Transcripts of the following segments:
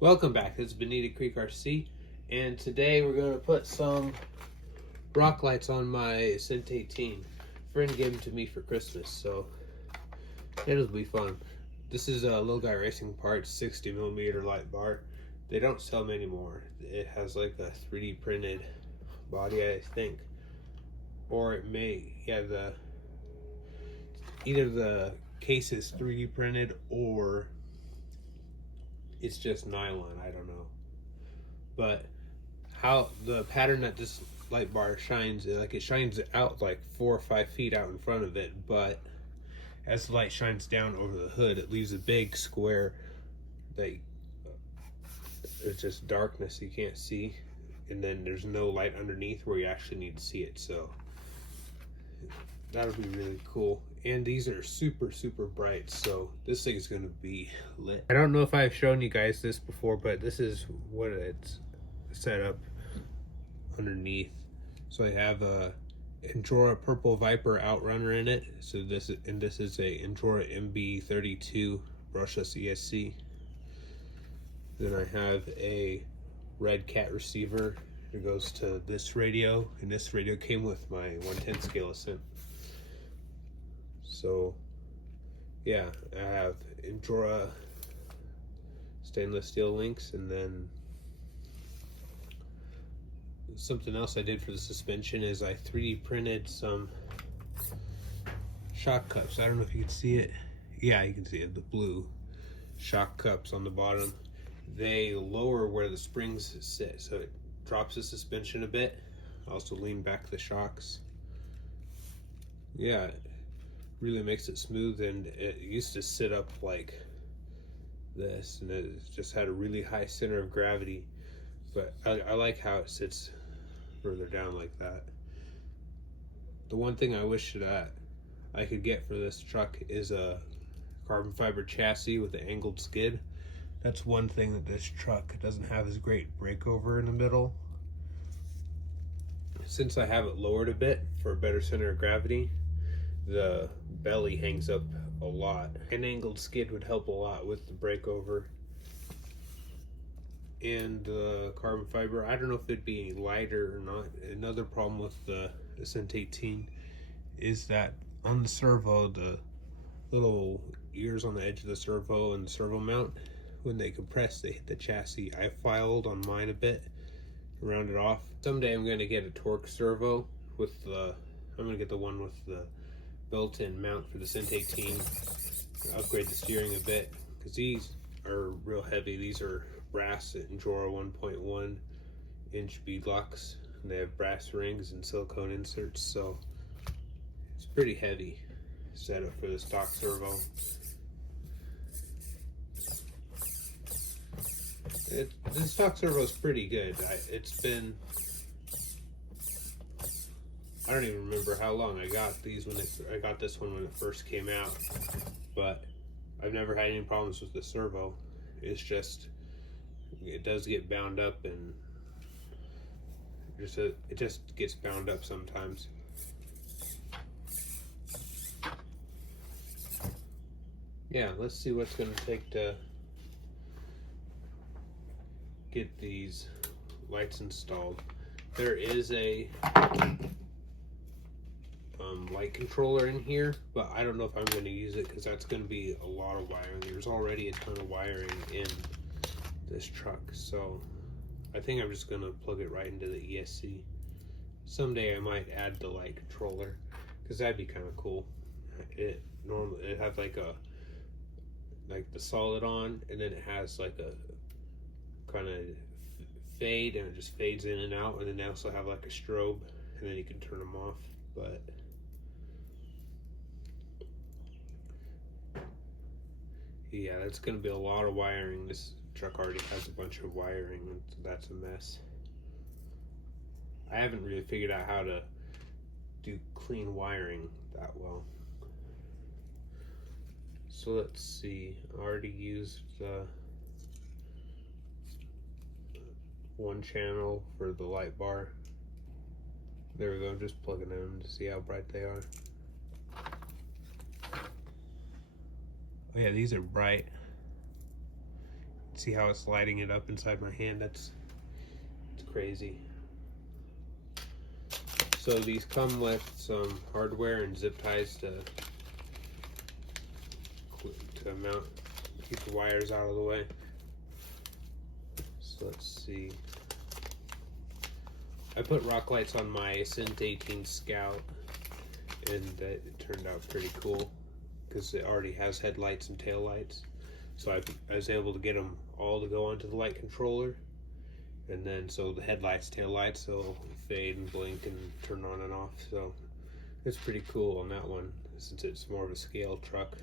Welcome back. This is Bonita Creek RC, and today we're going to put some rock lights on my Cent 18. A friend gave them to me for Christmas, so it'll be fun. This is a Little Guy Racing Parts 60mm light bar. They don't sell them anymore. It has like a 3D printed body, I think, or it may, either the case is 3D printed or it's just nylon, I don't know. But how the pattern that this light bar shines, like it shines out like 4 or 5 feet out in front of it, but as the light shines down over the hood, it leaves a big square that it's just darkness you can't see, and then there's no light underneath where you actually need to see it. So that'll be really cool. And these are super bright, so this thing is going to be lit. I don't know if I've shown you guys this before, but this is what it's set up underneath. So I have a Injora Purple Viper Outrunner in it. So this is a Injora MB32 brushless ESC. Then I have a Red Cat receiver. It goes to this radio, and this radio came with my 1/10 scale Ascent. So yeah, I have Injora stainless steel links, and then something else I did for the suspension is I 3D printed some shock cups. I don't know if you can see it. Yeah, you can see it, the blue shock cups on the bottom. They lower where the springs sit, so it drops the suspension a bit. Also lean back the shocks. Yeah, really makes it smooth, and it used to sit up like this, and it just had a really high center of gravity, but I like how it sits further down like that. The one thing I wish that I could get for this truck is a carbon fiber chassis with an angled skid. That's one thing that this truck doesn't have, is great breakover in the middle. Since I have it lowered a bit for a better center of gravity, the belly hangs up a lot. An angled skid would help a lot with the breakover. And the carbon fiber, I don't know if it'd be lighter or not. Another problem with the Cent 18 is that on the servo, the little ears on the edge of the servo and the servo mount, when they compress, they hit the chassis. I filed on mine a bit, round it off. Someday I'm going to get a torque servo with the, I'm going to get the one with the built-in mount for the Cent 18, upgrade the steering a bit, because these are real heavy. These are brass Injora 1.1 inch beadlocks, and they have brass rings and silicone inserts, so it's pretty heavy setup for the stock servo. The stock servo is pretty good. It's been, I don't even remember how long I got these when I got this one when it first came out, but I've never had any problems with the servo. It's just, it does get bound up, and it just gets bound up sometimes. Yeah, let's see what's going to take to get these lights installed. There is a light controller in here, but I don't know if I'm going to use it because that's going to be a lot of wiring. There's already a ton of wiring in this truck, so I think I'm just going to plug it right into the ESC. Someday I might add the light controller, because that'd be kind of cool. It has like the solid on, and then it has like a kind of fade, and it just fades in and out, and then they also have like a strobe, and then you can turn them off. But yeah, that's going to be a lot of wiring. This truck already has a bunch of wiring, and that's a mess. I haven't really figured out how to do clean wiring that well. So let's see, I already used the one channel for the light bar. There we go, just plugging them to see how bright they are. Oh yeah, these are bright. See how it's lighting it up inside my hand? It's crazy. So these come with some hardware and zip ties to mount, keep the wires out of the way. So let's see. I put rock lights on my Synth 18 Scout, and that turned out pretty cool because it already has headlights and tail lights. So I was able to get them all to go onto the light controller, and then so the headlights, tail lights, will fade and blink and turn on and off. So it's pretty cool on that one since it's more of a scale truck.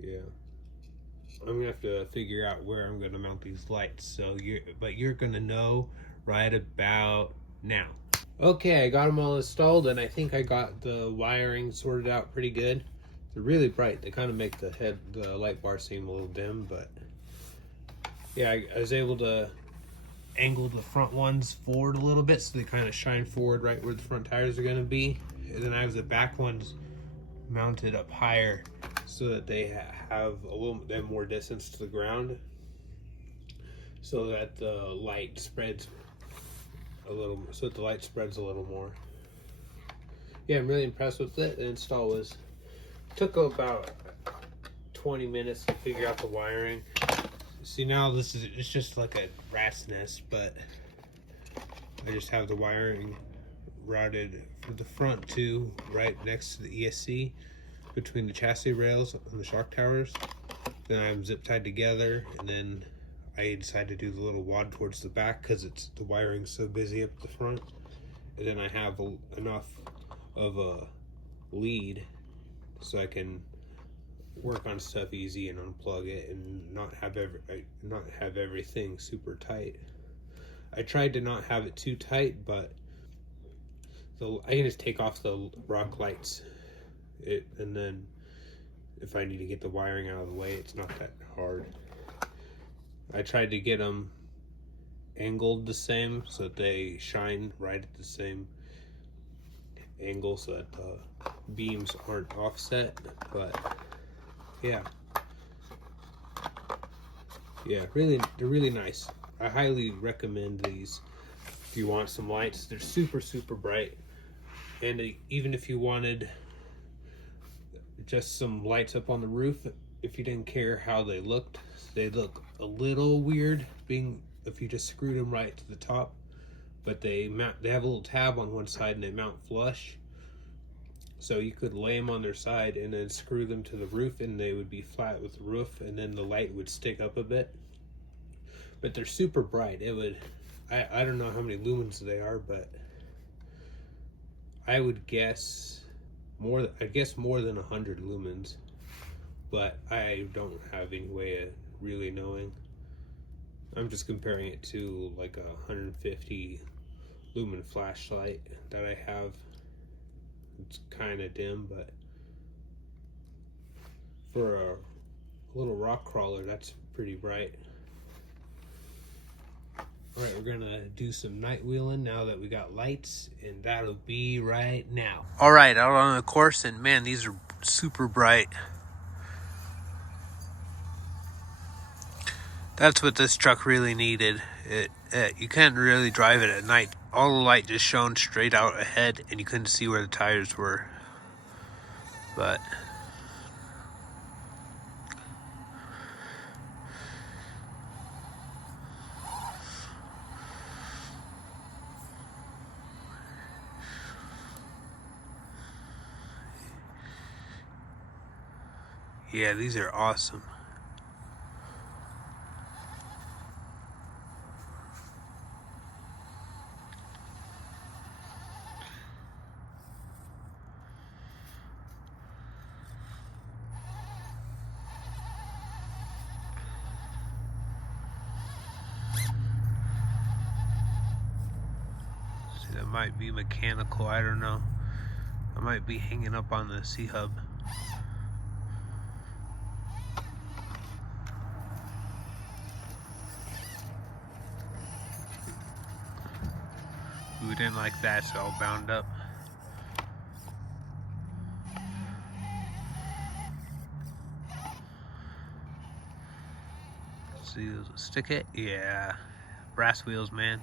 Yeah, I'm gonna have to figure out where I'm gonna mount these lights. So you're gonna know right about now. Okay, I got them all installed, and I think I got the wiring sorted out pretty good. They're really bright. They kind of make the light bar seem a little dim, but yeah, I was able to angle the front ones forward a little bit so they kind of shine forward right where the front tires are going to be. And then I have the back ones mounted up higher so that they have a little bit more distance to the ground, so that the light spreads a little more. Yeah, I'm really impressed with it. The install took about 20 minutes to figure out the wiring. See, now it's just like a rat's nest, but I just have the wiring routed from the front to right next to the ESC between the chassis rails and the shock towers. Then I'm zip tied together, and then I decided to do the little wad towards the back because the wiring's so busy up the front. And then I have enough of a lead so I can work on stuff easy and unplug it and not have everything super tight. I tried to not have it too tight, but I can just take off the rock lights, and then if I need to get the wiring out of the way, it's not that hard. I tried to get them angled the same so that they shine right at the same angle so that the beams aren't offset, but yeah, they're really nice. I highly recommend these if you want some lights. They're super bright, and even if you wanted just some lights up on the roof, if you didn't care how they look a little weird if you just screwed them right to the top, but they have a little tab on one side and they mount flush, so you could lay them on their side and then screw them to the roof and they would be flat with the roof, and then the light would stick up a bit. But they're super bright. I don't know how many lumens they are, but I would guess more than 100 lumens, but I don't have any way of really knowing. I'm just comparing it to like a 150 lumen flashlight that I have. It's kind of dim, but for a little rock crawler, that's pretty bright. Alright, we're gonna do some night wheeling now that we got lights, and that'll be right now. Alright, out on the course, and man, these are super bright. That's what this truck really needed. You can't really drive it at night. All the light just shone straight out ahead, and you couldn't see where the tires were. But yeah, these are awesome. See, that might be mechanical, I don't know. I might be hanging up on the C-hub. We didn't like that, so I'll bound up. See, stick it. Yeah, brass wheels, man.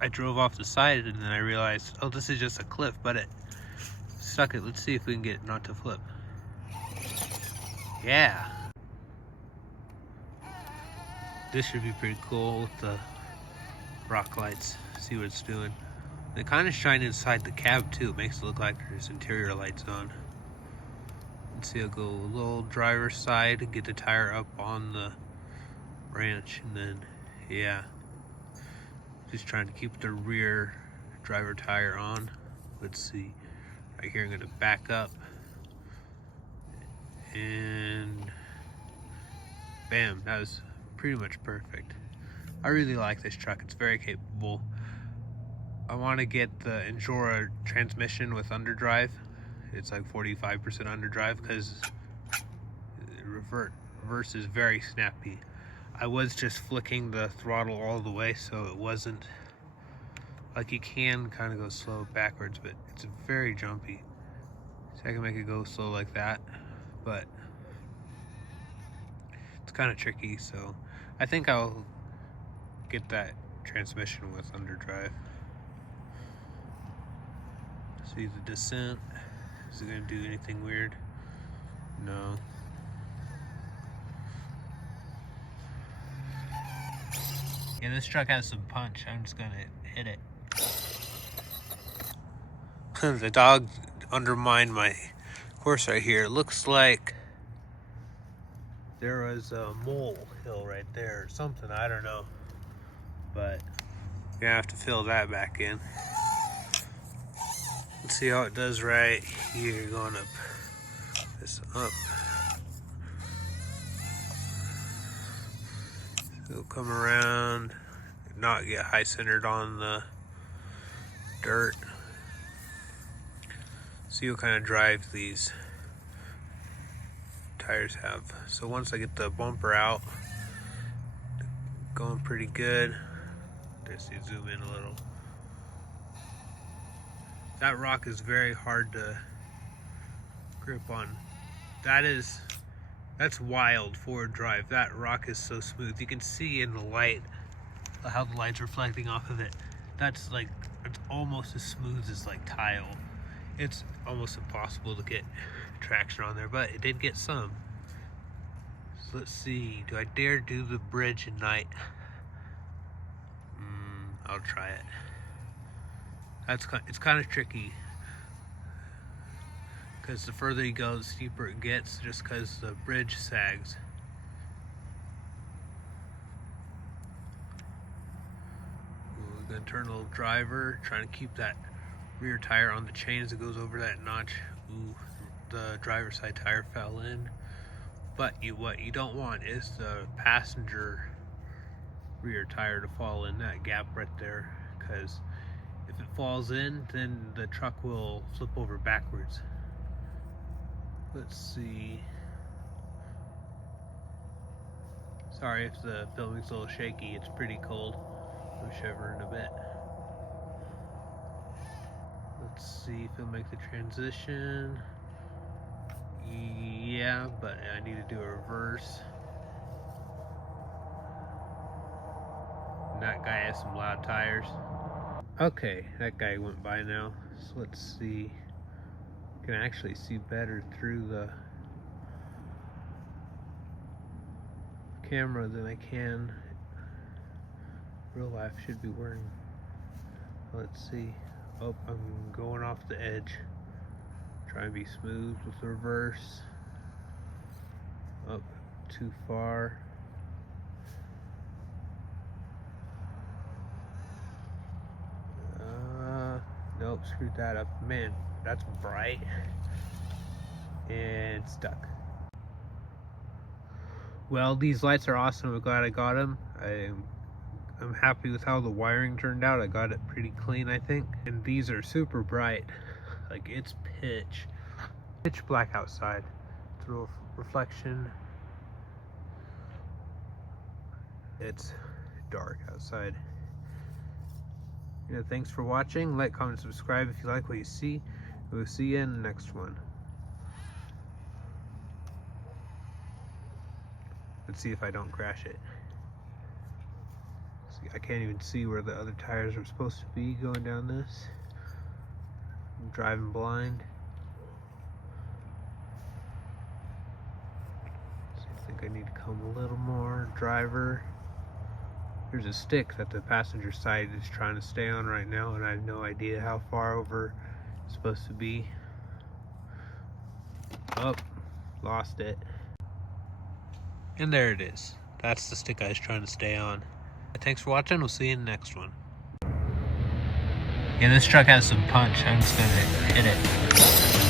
I drove off the side and then I realized, oh, this is just a cliff, but it stuck it. Let's see if we can get it not to flip. Yeah. This should be pretty cool with the rock lights. See what it's doing. They kind of shine inside the cab too. It makes it look like there's interior lights on. Let's see, I'll go a little driver's side and get the tire up on the ranch, and then, yeah. Just trying to keep the rear driver tire on. Let's see. Right here, I'm gonna back up. And bam, that was pretty much perfect. I really like this truck. It's very capable. I want to get the Injora transmission with underdrive. It's like 45% underdrive because reverse is very snappy. I was just flicking the throttle all the way, so it wasn't like, you can kind of go slow backwards, but it's very jumpy. So I can make it go slow like that, but it's kind of tricky. So I think I'll get that transmission with underdrive. See the descent. Is it gonna do anything weird? No. Yeah, this truck has some punch. I'm just gonna hit it. The dog undermined my course right here. It looks like there was a mole hill right there or something. I don't know. But you're gonna have to fill that back in. Let's see how it does right here, going up. This up. It'll come around, not get high centered on the dirt. See what kind of drive these tires have. So once I get the bumper out, going pretty good. Just zoom in a little. That rock is very hard to grip on. That's wild forward drive. That rock is so smooth. You can see in the light how the light's reflecting off of it. It's almost as smooth as like tile. It's almost impossible to get traction on there, but it did get some. So let's see, do I dare do the bridge at night? I'll try it. It's kind of tricky because the further you go, the steeper it gets, just because the bridge sags. We're gonna turn a little driver, trying to keep that rear tire on the chain as it goes over that notch. Ooh, the driver's side tire fell in. But what you don't want is the passenger rear tire to fall in that gap right there, because if it falls in, then the truck will flip over backwards. Let's see. Sorry if the filming's a little shaky, it's pretty cold. I'm shivering a bit. Let's see if it'll make the transition. Yeah, but I need to do a reverse. And that guy has some loud tires. Okay, that guy went by now. So let's see. I can actually see better through the camera than I can. Real life should be working. Let's see. Oh, I'm going off the edge. Try and be smooth with the reverse. Up too far. Nope, screwed that up. Man, that's bright. And stuck. Well, these lights are awesome. I'm glad I got them. I'm happy with how the wiring turned out. I got it pretty clean, I think. And these are super bright. Like, it's pitch black outside. It's a little reflection. It's dark outside. Thanks for watching. Like, comment, subscribe if you like what you see. We'll see you in the next one. Let's see if I don't crash it. See, I can't even see where the other tires are supposed to be going down this. I'm driving blind. So I think I need to come a little more. Driver. There's a stick that the passenger side is trying to stay on right now, and I have no idea how far over it's supposed to be. Oh, lost it. And there it is. That's the stick I was trying to stay on. Thanks for watching. We'll see you in the next one. Yeah, this truck has some punch. I'm just gonna hit it.